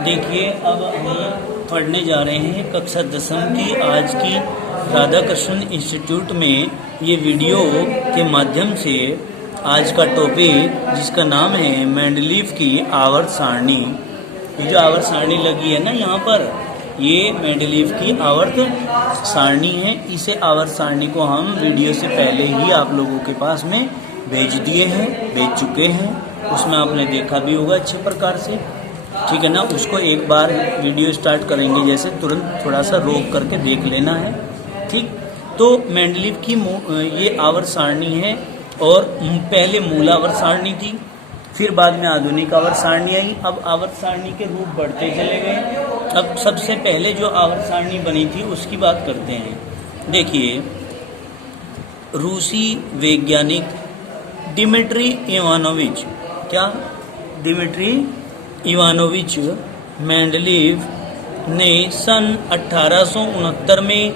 देखिए, अब हम पढ़ने जा रहे हैं कक्षा 10वीं की आज की राधा कृष्ण इंस्टीट्यूट में ये वीडियो के माध्यम से आज का टॉपिक जिसका नाम है मेंडलीव की आवर्त सारणी। ये जो आवर्त सारणी लगी है ना यहाँ पर, ये मेंडलीव की आवर्त सारणी है। इसे आवर्त सारणी को हम वीडियो से पहले ही आप लोगों के पास में भेज चुके हैं। उसमें आपने देखा भी होगा अच्छे प्रकार से, ठीक है ना। उसको एक बार वीडियो स्टार्ट करेंगे जैसे तुरंत थोड़ा सा रोक करके देख लेना है, ठीक। तो मेंडलीव की ये आवर्त सारणी है, और पहले मूल आवर्त सारणी थी, फिर बाद में आधुनिक आवर्त सारणी आई। अब आवर्त सारणी के रूप बढ़ते चले गए। अब सबसे पहले जो आवर्त सारणी बनी थी उसकी बात करते हैं। देखिए, रूसी वैज्ञानिक डिमिट्री इवानोविच, क्या डिमिट्री इवानोविच मेंडलीव ने सन 1869 में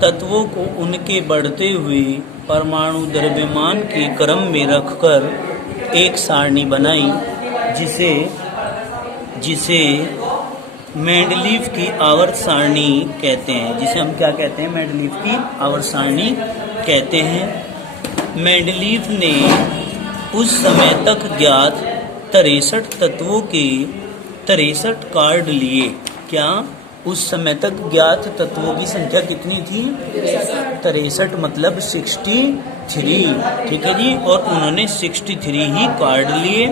तत्वों को उनके बढ़ते हुए परमाणु द्रव्यमान के क्रम में रखकर एक सारणी बनाई, जिसे मेंडलीव की आवर्त सारणी कहते हैं। जिसे हम क्या कहते हैं? मेंडलीव की आवर्त सारणी कहते हैं। मेंडलीव ने उस समय तक ज्ञात 63 तत्वों के 63 कार्ड लिए। क्या? उस समय तक ज्ञात तत्वों की संख्या कितनी थी? 63 मतलब 63, ठीक है जी। और उन्होंने 63 ही कार्ड लिए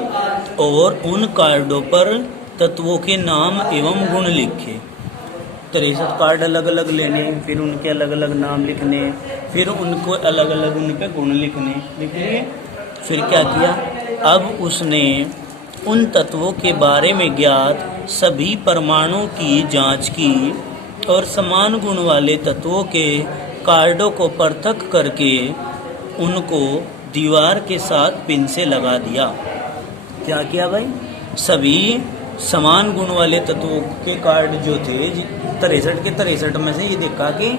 और उन कार्डों पर तत्वों के नाम एवं गुण लिखे। 63 कार्ड अलग अलग लेने, फिर उनके अलग अलग नाम लिखने, फिर उनको अलग अलग उन पे गुण लिखने, लिख लिए। फिर क्या किया? अब उसने उन तत्वों के बारे में ज्ञात सभी परमाणुओं की जांच की और समान गुण वाले तत्वों के कार्डों को पृथक करके उनको दीवार के साथ पिन से लगा दिया। क्या किया भाई? सभी समान गुण वाले तत्वों के कार्ड जो थे 63 के 63 में से ये देखा कि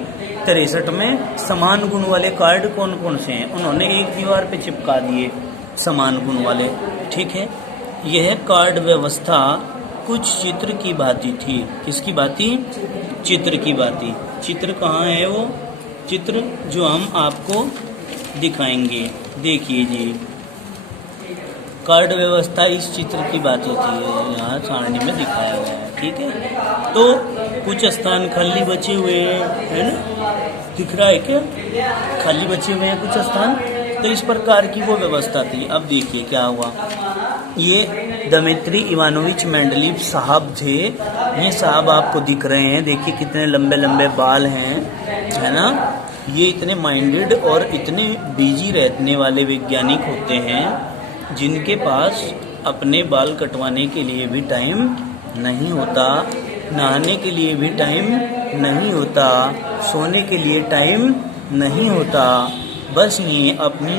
63 में समान गुण वाले कार्ड कौन कौन से हैं, उन्होंने एक दीवार पे चिपका दिए समान गुण वाले, ठीक है। यह कार्ड व्यवस्था कुछ चित्र की भांति थी। किसकी भांति? चित्र की भांति। चित्र कहाँ है? वो चित्र जो हम आपको दिखाएंगे। देखिए जी, कार्ड व्यवस्था इस चित्र की बात होती है, यहाँ सारणी में दिखाया गया है, ठीक है। तो कुछ स्थान खाली बचे हुए हैं, है ना, दिख रहा है क्या? खाली बचे हुए हैं कुछ स्थान, तो इस प्रकार की वो व्यवस्था थी। अब देखिए क्या हुआ। ये दिमित्री इवानोविच मेंडलीव साहब थे। ये साहब आपको दिख रहे हैं, देखिए कितने लंबे लंबे बाल हैं, है ना। ये इतने माइंडेड और इतने बिजी रहने वाले वैज्ञानिक होते हैं जिनके पास अपने बाल कटवाने के लिए भी टाइम नहीं होता, नहाने के लिए भी टाइम नहीं होता, सोने के लिए टाइम नहीं होता। बस ये अपनी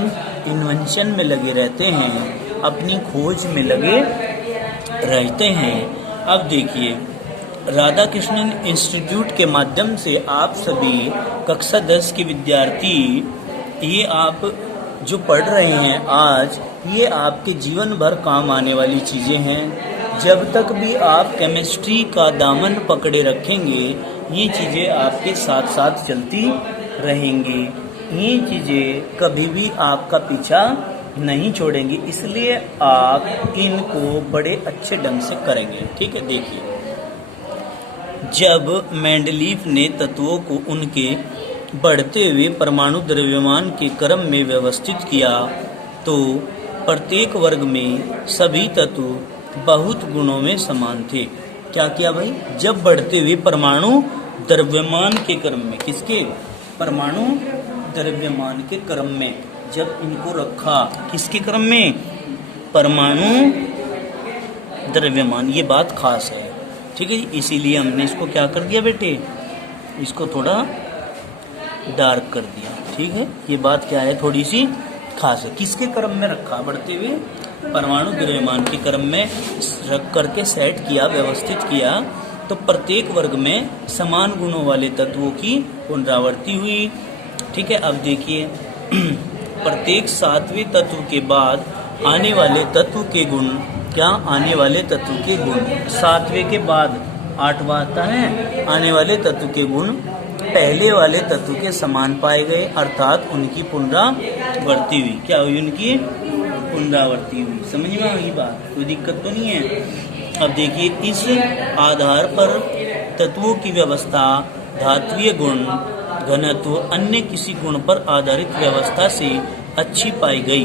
इन्वेंशन में लगे रहते हैं, अपनी खोज में लगे रहते हैं। अब देखिए, राधा कृष्णन इंस्टीट्यूट के माध्यम से आप सभी कक्षा 10 के विद्यार्थी, ये आप जो पढ़ रहे हैं आज, ये आपके जीवन भर काम आने वाली चीज़ें हैं। जब तक भी आप केमिस्ट्री का दामन पकड़े रखेंगे, ये चीज़ें आपके साथ साथ चलती रहेंगी। ये चीज़ें कभी भी आपका पीछा नहीं छोड़ेंगी, इसलिए आप इनको बड़े अच्छे ढंग से करेंगे, ठीक है। देखिए, जब मेंडलीव ने तत्वों को उनके बढ़ते हुए परमाणु द्रव्यमान के क्रम में व्यवस्थित किया, तो प्रत्येक वर्ग में सभी तत्व बहुत गुणों में समान थे। क्या किया भाई? जब बढ़ते हुए परमाणु द्रव्यमान के क्रम में, किसके? परमाणु द्रव्यमान के क्रम में जब इनको रखा, किसके क्रम में? परमाणु द्रव्यमान। ये बात खास है, ठीक है। इसीलिए हमने इसको क्या कर दिया बेटे? इसको थोड़ा डार्क कर दिया, ठीक है। ये बात क्या है? थोड़ी सी खास है। किसके क्रम में रखा? बढ़ते हुए परमाणु द्रव्यमान के क्रम में रख करके सेट किया, व्यवस्थित किया, तो प्रत्येक वर्ग में समान गुणों वाले तत्वों की पुनरावृत्ति हुई, ठीक है। अब देखिए, प्रत्येक 7वें तत्व के बाद आने वाले तत्व के गुण क्या आने वाले तत्व के गुण। 7वें के बाद 8वां आता है, आने वाले तत्व के गुण पहले वाले तत्व के समान पाए गए, अर्थात उनकी पुनरावृत्ति हुई। क्या हुई? उनकी पुनरावृत्ति हुई। समझ में आ गई बात? कोई दिक्कत तो नहीं है। अब देखिए, इस आधार पर तत्वों की व्यवस्था धात्वीय गुण, घनत्व, अन्य किसी गुण पर आधारित व्यवस्था से अच्छी पाई गई।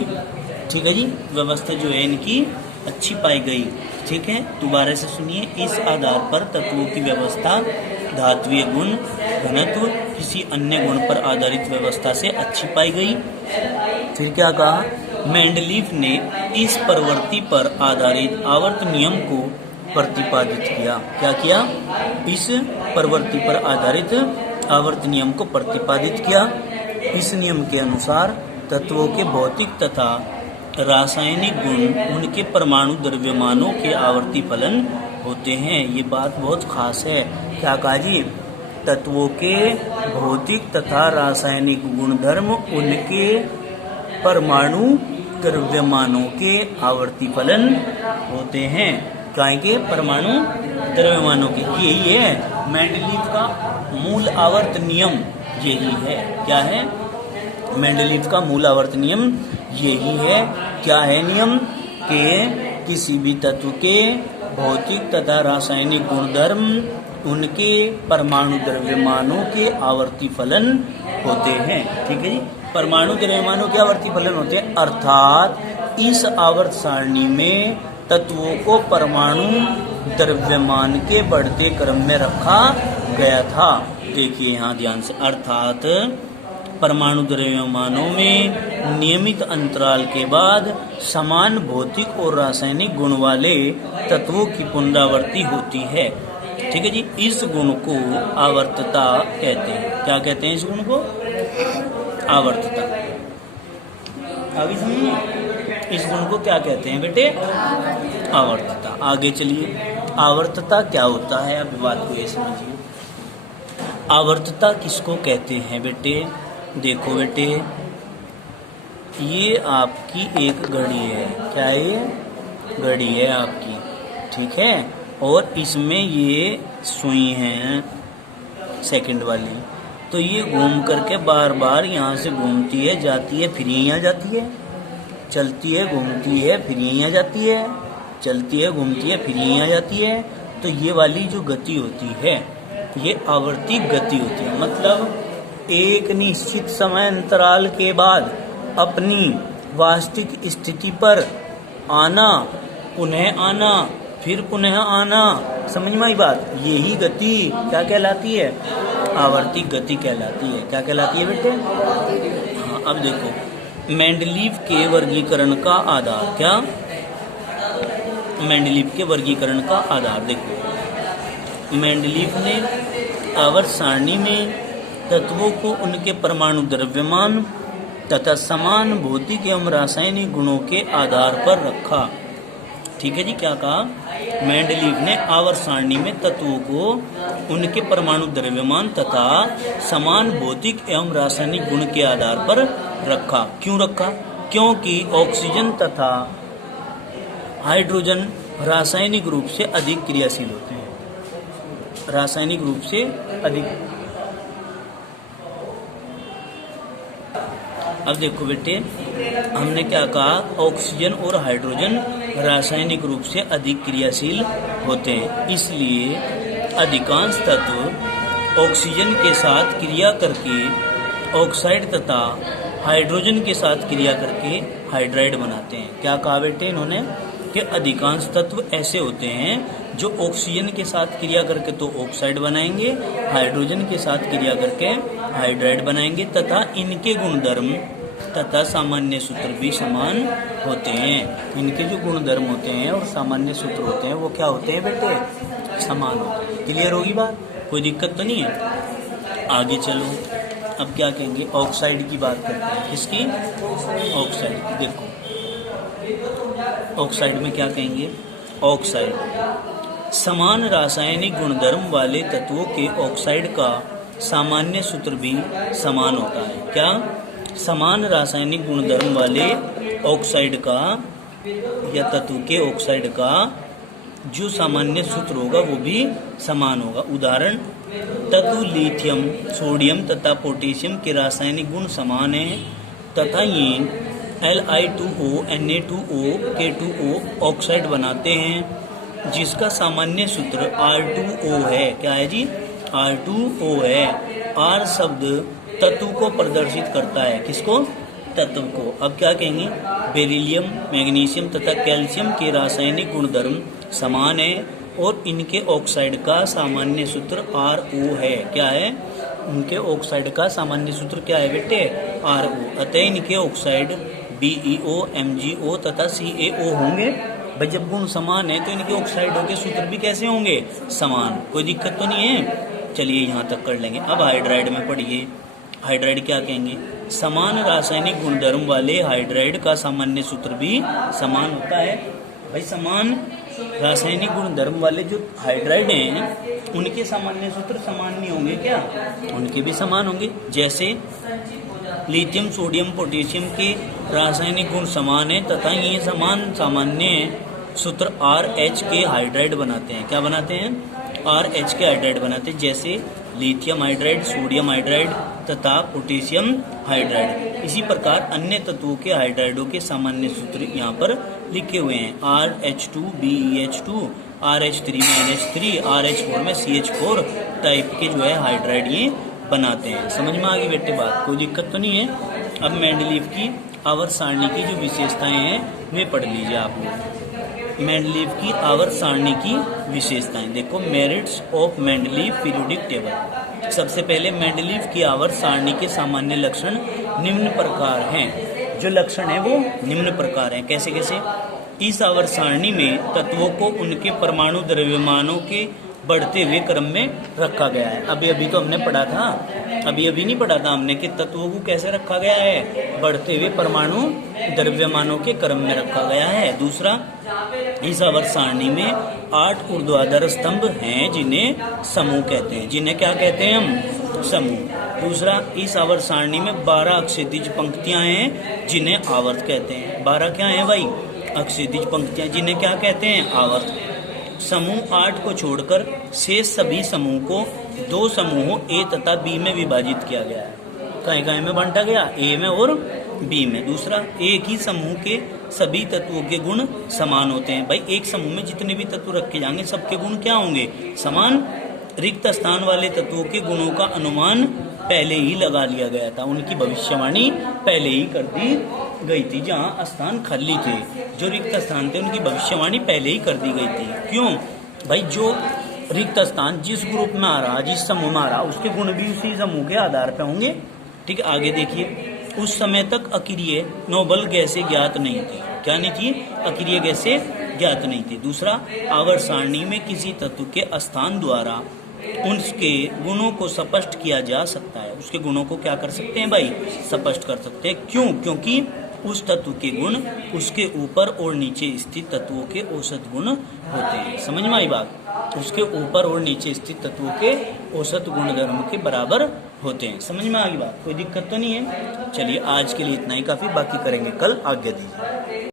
ठीक है जी, व्यवस्था जो है इनकी अच्छी पाई गई। ठीक है, दोबारा से सुनिए। इस आधार पर तत्वों की व्यवस्था धात्वीय गुण, घनत्व, किसी अन्य गुण पर आधारित व्यवस्था से अच्छी पाई गई। फिर क्या कहा? मेंडलीफ ने इस प्रवृत्ति पर आधारित आवर्त नियम को प्रतिपादित किया। क्या किया? इस प्रवृत्ति पर आधारित आवर्त नियम को प्रतिपादित किया। इस नियम के अनुसार तत्वों के भौतिक तथा रासायनिक गुण उनके परमाणु द्रव्यमानों के आवर्ती फलन होते हैं। ये बात बहुत खास है। क्या कहा जी? तत्वों के भौतिक तथा रासायनिक गुणधर्म उनके परमाणु द्रव्यमानों के आवर्ती फलन होते हैं। क्या के? परमाणु द्रव्यमानों के। यही है मेंडलीफ का मूल आवर्त नियम, यही है। क्या है? मेंडलीफ का मूल आवर्त नियम यही है। क्या है नियम? के किसी भी तत्व के भौतिक तथा रासायनिक गुणधर्म उनके परमाणु द्रव्यमानों के आवर्ती फलन होते हैं। ठीक है जी, परमाणु द्रव्यमानों के आवर्ती फलन होते हैं, अर्थात इस आवर्त सारणी में तत्वों को परमाणु द्रव्यमान के बढ़ते क्रम में रखा गया था। देखिए यहाँ ध्यान से, अर्थात परमाणु द्रव्यमानों में नियमित अंतराल के बाद समान भौतिक और रासायनिक गुण वाले तत्वों की पुनरावृत्ति होती है। ठीक है जी, इस गुण को आवर्तता कहते हैं। क्या कहते हैं इस गुण को? आवर्तता। आगे समझिए, इस गुण को क्या कहते हैं बेटे? आवर्तता। आगे चलिए, आवर्तता क्या होता है? अब बात को ये समझिए। आवर्तता किसको कहते हैं बेटे? देखो बेटे, ये आपकी एक घड़ी है। क्या है ये? घड़ी है आपकी। ठीक है, और इसमें ये सुई है सेकंड वाली, तो ये घूम करके बार बार यहाँ से घूमती है, जाती है, फिर यहाँ जाती है, चलती है, घूमती है, फिर यहाँ जाती है, चलती है, घूमती है, फिर यहाँ जाती है। तो ये वाली जो गति होती है ये आवर्ती गति होती है। मतलब एक निश्चित समय अंतराल के बाद अपनी वास्तविक स्थिति पर आना, पुनः आना, फिर पुनः आना। समझ में आई बात? यही गति क्या कहलाती है? आवर्ती गति कहलाती है। क्या कहलाती है बेटे? हाँ, अब देखो मेंडलीफ के वर्गीकरण का आधार। क्या? मेंडलीफ के वर्गीकरण का आधार देखो, मेंडलीफ ने आवर्त सारणी में तत्वों को उनके परमाणु द्रव्यमान तथा समान भौतिक एवं रासायनिक गुणों के आधार पर रखा। ठीक है जी, क्या कहा? मेंडलीफ ने आवर्त सारणी में तत्वों को उनके परमाणु द्रव्यमान तथा समान भौतिक एवं रासायनिक गुण के आधार पर रखा। क्यों रखा? क्योंकि ऑक्सीजन तथा हाइड्रोजन रासायनिक रूप से अधिक क्रियाशील होते हैं। रासायनिक रूप से अधिक। अब देखो बेटे, हमने क्या कहा? ऑक्सीजन और हाइड्रोजन रासायनिक रूप से अधिक क्रियाशील होते हैं, इसलिए अधिकांश तत्व ऑक्सीजन के साथ क्रिया करके ऑक्साइड तथा हाइड्रोजन के साथ क्रिया करके हाइड्राइड बनाते हैं। क्या कहा बेटे इन्होंने? कि अधिकांश तत्व ऐसे होते हैं जो ऑक्सीजन के साथ क्रिया करके तो ऑक्साइड बनाएंगे, हाइड्रोजन के साथ क्रिया करके हाइड्राइड बनाएंगे, तथा इनके गुणधर्म तथा सामान्य सूत्र भी समान होते हैं। इनके जो गुणधर्म होते हैं और सामान्य सूत्र होते हैं वो क्या होते हैं बेटे? समान होते हैं। क्लियर होगी बात? कोई दिक्कत तो नहीं है? आगे चलो, अब क्या कहेंगे? ऑक्साइड की बात करते हैं। किसकी? ऑक्साइड की। देखो ऑक्साइड में क्या कहेंगे? ऑक्साइड समान रासायनिक गुणधर्म वाले तत्वों के ऑक्साइड का सामान्य सूत्र भी समान होता है। क्या? समान रासायनिक गुणधर्म वाले ऑक्साइड का या तत्व के ऑक्साइड का जो सामान्य सूत्र होगा वो भी समान होगा। उदाहरण, तत्व लिथियम, सोडियम तथा पोटेशियम के रासायनिक गुण समान हैं तथा ये Li2O, Na2O, K2O ऑक्साइड बनाते हैं जिसका सामान्य सूत्र R2O है। क्या है जी? R2O है। R शब्द तत्व को प्रदर्शित करता है। किसको? तत्व को। अब क्या कहेंगे? बेरिलियम, मैग्नीशियम तथा कैल्शियम के रासायनिक गुणधर्म समान है और इनके ऑक्साइड का सामान्य सूत्र RO है। क्या है? उनके ऑक्साइड का सामान्य सूत्र क्या है बेटे? RO। अतः इनके ऑक्साइड BeO, MgO तथा CaO होंगे। भाई जब गुण समान है तो इनके ऑक्साइडों के सूत्र भी कैसे होंगे? समान। कोई दिक्कत तो नहीं है? चलिए यहाँ तक कर लेंगे। अब हाइड्राइड में पढ़िए। हाइड्राइड क्या कहेंगे? समान रासायनिक गुणधर्म वाले हाइड्राइड का सामान्य सूत्र भी समान होता है। भाई समान रासायनिक गुणधर्म वाले जो हाइड्राइड हैं उनके सामान्य सूत्र समान नहीं होंगे क्या? उनके भी समान होंगे। जैसे लिथियम, सोडियम, पोटेशियम के रासायनिक गुण समान है तथा ये समान सामान्य सूत्र RH के हाइड्राइड बनाते हैं। क्या बनाते हैं? RH के हाइड्राइड बनाते हैं। जैसे लिथियम हाइड्राइड, सोडियम हाइड्राइड तथा पोटेशियम हाइड्राइड। इसी प्रकार अन्य तत्वों के हाइड्राइडों के सामान्य सूत्र यहाँ पर लिखे हुए हैं। RH2 BeH2, RH3 में NH3, RH4 में CH4 टाइप के जो है हाइड्राइड ये बनाते हैं। समझ में आ गई बेटे बात? कोई दिक्कत तो नहीं है? अब मेंडलीव की आवर्त सारणी की जो विशेषताएं हैं वे पढ़ लीजिए आप लोग। मेंडलीव की आवर्त सारणी की विशेषताएं देखो। Merits of Mendeleev periodic table. सबसे पहले मेंडलीव की आवर्त सारणी के सामान्य लक्षण निम्न प्रकार हैं। जो लक्षण है वो निम्न प्रकार हैं। कैसे कैसे? इस आवर्त सारणी में तत्वों को उनके परमाणु द्रव्यमानों के बढ़ते हुए क्रम में रखा गया है। अभी तो हमने पढ़ा था, अभी नहीं पढ़ा था हमने कि तत्वों को कैसे रखा गया है? बढ़ते हुए परमाणु द्रव्यमानों के क्रम में रखा गया है। दूसरा, इस आवर्त सारणी में 8 ऊर्ध्वाधर स्तंभ हैं जिन्हें समूह कहते हैं। जिन्हें क्या कहते हैं हम? समूह। दूसरा, इस आवर्त सारणी में 12 अक्षैतिज पंक्तियां हैं जिन्हें आवर्त कहते हैं। 12 क्या है भाई? अक्षैतिज पंक्तियां, जिन्हें क्या कहते हैं? आवर्त। समूह 8 को छोड़कर शेष सभी समूह को 2 समूहों A तथा B में विभाजित किया गया है। कहीं में बांटा गया? A में और B में। दूसरा, एक ही समूह के सभी तत्वों के गुण समान होते हैं। भाई एक समूह में जितने भी तत्व रखे जाएंगे सबके गुण क्या होंगे? समान। रिक्त स्थान वाले तत्वों के गुणों का अनुमान पहले ही लगा लिया गया था। उनकी भविष्यवाणी पहले ही कर दी गई थी। जहाँ स्थान खाली थे, जो रिक्त स्थान थे, उनकी भविष्यवाणी पहले ही कर दी गई थी। क्यों भाई? जो रिक्त स्थान जिस ग्रुप में आ रहा, जिस समूह में आ रहा, उसके गुण भी उसी समूह के आधार पर होंगे। ठीक है, आगे देखिए। उस समय तक अक्रिय नोबल गैसें ज्ञात नहीं थी। क्या नहीं थी? अक्रिय गैसें ज्ञात नहीं थी। दूसरा, आवर्त सारणी में किसी तत्व के स्थान द्वारा उसके गुणों को स्पष्ट किया जा सकता है। उसके गुणों को क्या कर सकते हैं भाई? स्पष्ट कर सकते हैं। क्यों? क्योंकि उस तत्व के गुण उसके ऊपर और नीचे स्थित तत्वों के औसत गुण होते हैं। समझ में आई बात? उसके ऊपर और नीचे स्थित तत्वों के औसत गुणधर्म के बराबर होते हैं। समझ में आ गई बात? कोई दिक्कत तो नहीं है? चलिए आज के लिए इतना ही काफी, बाकी करेंगे कल। आज्ञा दीजिए।